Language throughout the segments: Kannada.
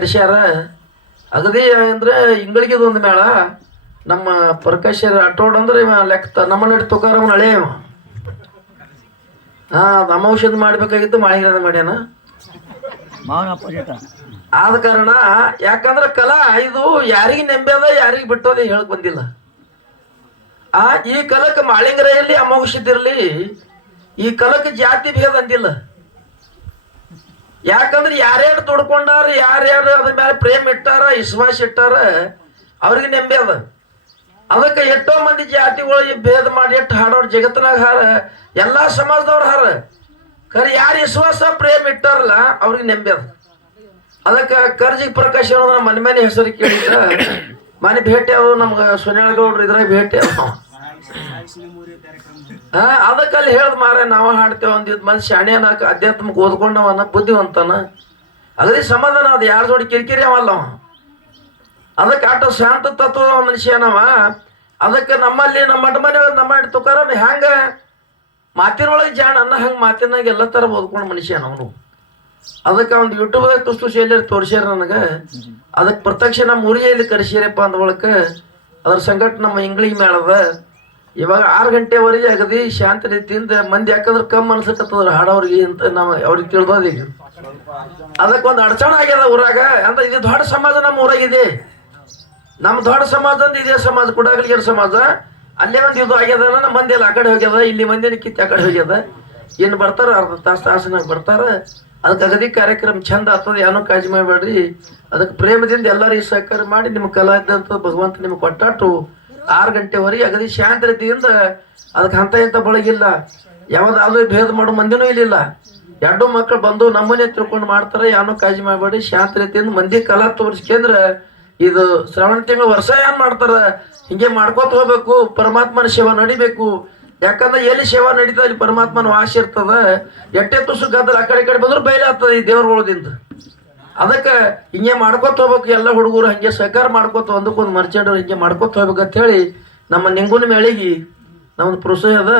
ಹರ್ಷ್ಯಾರ ಅಗದಿ ಅಂದ್ರೆ ಇಂಗಳಿಗೆದು ಒಂದು ಮೇಳ ನಮ್ಮ ಪ್ರಕಾಶ್ ಅಟೋಡ್ ಅಂದ್ರೆ ಇವ ಲೆಕ್ಕ ನಮ್ಮ ನಡಿ ತುಕಾರವನ ಹಳೆ ಇವ ಅದು ಅಮೌಷಧ ಮಾಡ್ಬೇಕಾಗಿತ್ತು ಮಾಳಿಗ್ರದ ಮಾಡ್ಯಾನ ಆದ ಕಾರಣ ಯಾಕಂದ್ರೆ ಕಲಾ ಇದು ಯಾರಿಗೆ ನೆಂಬೆದ ಯಾರಿಗೆ ಬಿಟ್ಟೋದ ಹೇಳಕ್ ಬಂದಿಲ್ಲ. ಈ ಕಲಕ್ಕೆ ಮಾಳಿಂಗರ ಇರಲಿ ಅಮೌಷಧ ಇರಲಿ ಈ ಕಲಕ್ಕೆ ಜಾತಿ ಭೇದ ಅಂದಿಲ್ಲ. ಯಾಕಂದ್ರೆ ಯಾರ್ಯಾರು ತೊಡ್ಕೊಂಡಾರ ಯಾರ್ಯಾರು ಅದ್ರ ಮೇಲೆ ಪ್ರೇಮ್ ಇಟ್ಟಾರ ವಿಶ್ವಾಸ ಇಟ್ಟಾರ ಅವ್ರಿಗೆ ನೆಂಬೆ ಅದ. ಅದಕ್ಕೆ ಎಷ್ಟೋ ಮಂದಿ ಜಾತಿಗಳು ಭೇದ ಮಾಡಿ ಎಟ್ಟು ಹಾಡೋರು ಜಗತ್ತಿನಾಗ ಹಾರ ಎಲ್ಲಾ ಸಮಾಜದವ್ರು ಹಾರ ಖರೆ ಯಾರು ವಿಶ್ವಾಸ ಪ್ರೇಮ್ ಇಟ್ಟಾರಲ್ಲ ಅವ್ರಿಗೆ ನೆಂಬೆ ಅದ. ಅದಕ್ಕೆ ಕರ್ಜಿ ಪ್ರಕಾಶ್ ಮನೆ ಮನೆ ಹೆಸರು ಕೇಳಿದ್ರ ಮನೆ ಭೇಟಿ ಅವು ನಮ್ಗೆ ಸುನ್ಯಾಳಗೌಡ್ರು ಇದ್ರಾಗ ಭೇಟಿ ಅವ ಅದಕ್ಕೆ ಅಲ್ಲಿ ಹೇಳ್ದ ಮಾರ ನಾವ ಹಾಡ್ತೇವೆ ಒಂದಿದ್ ಮಂದಿ ಶಾಣೆ ಅನ್ನಕ ಅಧ್ಯಾತ್ಮಕ್ ಓದ್ಕೊಂಡವನ ಬುದ್ಧಿವಂತನ ಅಗದಿ ಸಮಾಧಾನ ಅದು ಯಾರ ಜೋಡಿ ಕಿರಿಕಿರಿ ಅವಲ್ಲ ಅವ. ಅದಕ್ಕೆ ಆಟ ಶಾಂತ ತತ್ವದ ಮನುಷ್ಯನವ. ಅದಕ್ಕೆ ನಮ್ಮಲ್ಲಿ ನಮ್ಮ ಮಠ ಮನೆ ನಮ್ಮ ತುಕಾರಾಮ್ ಹ್ಯಾಂಗ ಮಾತಿನೊಳಗೆ ಜಾಣ ಅನ್ನ ಹಂಗ ಮಾತಿನಾಗ ಎಲ್ಲ ತರ ಓದ್ಕೊಂಡ್ ಮನುಷ್ಯನ ಅವನು. ಅದಕ್ಕೆ ಒಂದು ಯೂಟ್ಯೂಬ್ದಾಗ ತುಸ್ತು ಶೈಲಿಯರ್ ತೋರ್ಸ್ಯಾರ ನನಗೆ. ಅದಕ್ಕೆ ಪ್ರತ್ಯಕ್ಷ ನಮ್ಮ ಊರಿಗೆ ಇಲ್ಲಿ ಕರೆಸ್ಯಾರಪ್ಪ ಅಂದ ಬಳಕ ಅದ್ರ ಸಂಗಟ ನಮ್ಮ ಇಂಗ್ಳಿಗೆ ಮೇಳದ ಇವಾಗ 6 ಗಂಟೆವರೆಗೆ ಅಗದಿ ಶಾಂತ ರೀತಿಯಿಂದ ಮಂದಿ ಯಾಕಂದ್ರೆ ಕಮ್ಮಿ ಅನ್ಸಕತ್ತದ್ರ ಹಾಡೋರಿಗೆ ಅಂತ ನಾವು ಅವ್ರಿಗೆ ತಿಳಿದೋದ ಈಗ. ಅದಕ್ಕೊಂದು ಅಡಚಣೆ ಆಗ್ಯದ ಊರಾಗ. ಅಂದ್ರೆ ಇದು ದೊಡ್ಡ ಸಮಾಜ ನಮ್ಮ ಊರಾಗಿದೆ. ನಮ್ಮ ದೊಡ್ಡ ಸಮಾಜ ಅಂದ್ರೆ ಇದೇ ಸಮಾಜ ಕುಡಾಗಲಿಗರ ಸಮಾಜ. ಅಲ್ಲೇ ಒಂದು ಇದು ಆಗ್ಯದ ನಮ್ಮ ಮಂದಿ ಎಲ್ಲ ಆ ಕಡೆ ಹೋಗ್ಯದ, ಇಲ್ಲಿ ಮಂದಿನ ಕಿತ್ತಿ ಆ ಕಡೆ ಹೋಗ್ಯದ. ಇನ್ನು ಬರ್ತಾರ ಅರ್ಧ ತಾಸಿನಾಗ ಬರ್ತಾರ. ಅದಕ್ಕೆ ಅಗದಿ ಕಾರ್ಯಕ್ರಮ ಚಂದ ಆಗ್ತದೆ, ಏನೋ ಕಾಳಜಿ ಮಾಡಬೇಡ್ರಿ. ಅದಕ್ಕೆ ಪ್ರೇಮದಿಂದ ಎಲ್ಲರಿಗೂ ಸಹಕಾರ ಮಾಡಿ ನಿಮ್ಮ ಕಲಾ ಇದ್ದಂತ ಭಗವಂತ ನಿಮ್ಗೆ ಕೊಟ್ಟಾಟು 6 ಗಂಟೆವರೆಗೆ ಅಗದಿ ಶಾಂತ ರೀತಿಯಿಂದ ಅದಕ್ಕೆ ಹಂತ ಇಂತ ಬಳಗಿಲ್ಲ, ಯಾವ್ದಾದ್ರು ಭೇದ ಮಾಡೋ ಮಂದಿನೂ ಇಲ್ಲಿಲ್ಲ. ಎರಡು ಮಕ್ಕಳು ಬಂದು ನಮ್ಮನೆ ತಿಳ್ಕೊಂಡು ಮಾಡ್ತಾರೆ. ಏನೋ ಕಾಳಜಿ ಮಾಡಬೇಡಿ, ಶಾಂತ ರೀತಿಯಿಂದ ಮಂದಿ ಕಲಾ ತೋರಿಸ್ಕಂದ್ರ ಇದು ಶ್ರಾವಣ ತಿಂಗಳು ವರ್ಷ ಏನ್ ಮಾಡ್ತಾರ ಹಿಂಗೆ ಮಾಡ್ಕೋತ ಹೋಗ್ಬೇಕು. ಪರಮಾತ್ಮನ ಸೇವಾ ನಡಿಬೇಕು. ಯಾಕಂದ್ರೆ ಎಲ್ಲಿ ಸೇವಾ ನಡೀತದ ಅಲ್ಲಿ ಪರಮಾತ್ಮನ ವಾಸ ಇರ್ತದ. ಎಟ್ಟೆ ತುಸು ಗದ್ದಲ ಆ ಕಡೆ ಬಂದ್ರು ಬಯಲಾಗ್ತದ ಈ ದೇವ್ರಗಳದಿಂದ. ಅದಕ್ಕೆ ಹಿಂಗೆ ಮಾಡ್ಕೋತ ಹೋಗ್ಬೇಕು. ಎಲ್ಲ ಹುಡುಗರು ಹಂಗೆ ಸಹಕಾರ ಮಾಡ್ಕೋತ ಒಂದಕ್ಕೊಂದು ಮರ್ಚೆಂಡ್ ಹಿಂಗೆ ಮಾಡ್ಕೋತ ಹೋಗ್ಬೇಕಂತ ಹೇಳಿ ನಮ್ಮ ನಿಂಗುನ ಮೇಳಿಗೆ ನಮ್ದು ಪ್ರೋತ್ಸಾಹ ಅದ.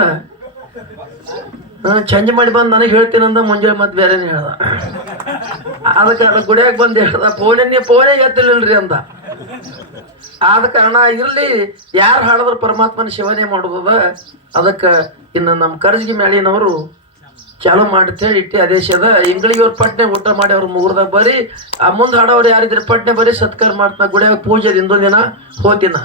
ಚೇಂಜ್ ಮಾಡಿ ಬಂದು ನನಗೆ ಹೇಳ್ತೀನಂದ ಮುಂಜಾನೆ ಮತ್ತೆ ಬೇರೆನೇ ಹೇಳ್ದ. ಅದಕ್ಕೆ ಅದ ಗುಡಿಯಾಗ ಬಂದು ಹೇಳ್ದ ಫೋನೇ ಎತ್ತಿಲ್ಲರಿ ಅಂದ. ಆದ ಕಾರಣ ಇರ್ಲಿ ಯಾರು ಹಾಡಿದ್ರು ಪರಮಾತ್ಮನ ಸೇವನೆ ಮಾಡೋದದ. ಅದಕ್ಕೆ ಇನ್ನು ನಮ್ಮ ಕರ್ಜಿಗೆ ಮೇಳಿನವರು ಚಾಲು ಮಾಡ್ತೇಳಿ ಇಟ್ಟಿ ಆದೇಶದ. ಇಂಗಳಿಗೆ ಅವ್ರ ಪಟ್ನೆ ಊಟ ಮಾಡಿ ಅವ್ರು ಮುಗುರ್ದಾಗ ಬರೀ ಆ ಮುಂದೆ ಹಾಡೋರು ಯಾರಿದ್ರೆ ಪಟ್ನೆ ಬರೀ ಸತ್ಕಾರ ಮಾಡ್ತಾನ. ಗುಡಿಯಾಗ ಪೂಜೆ ಇಂದೊಂದಿನ ಹೋದಿನ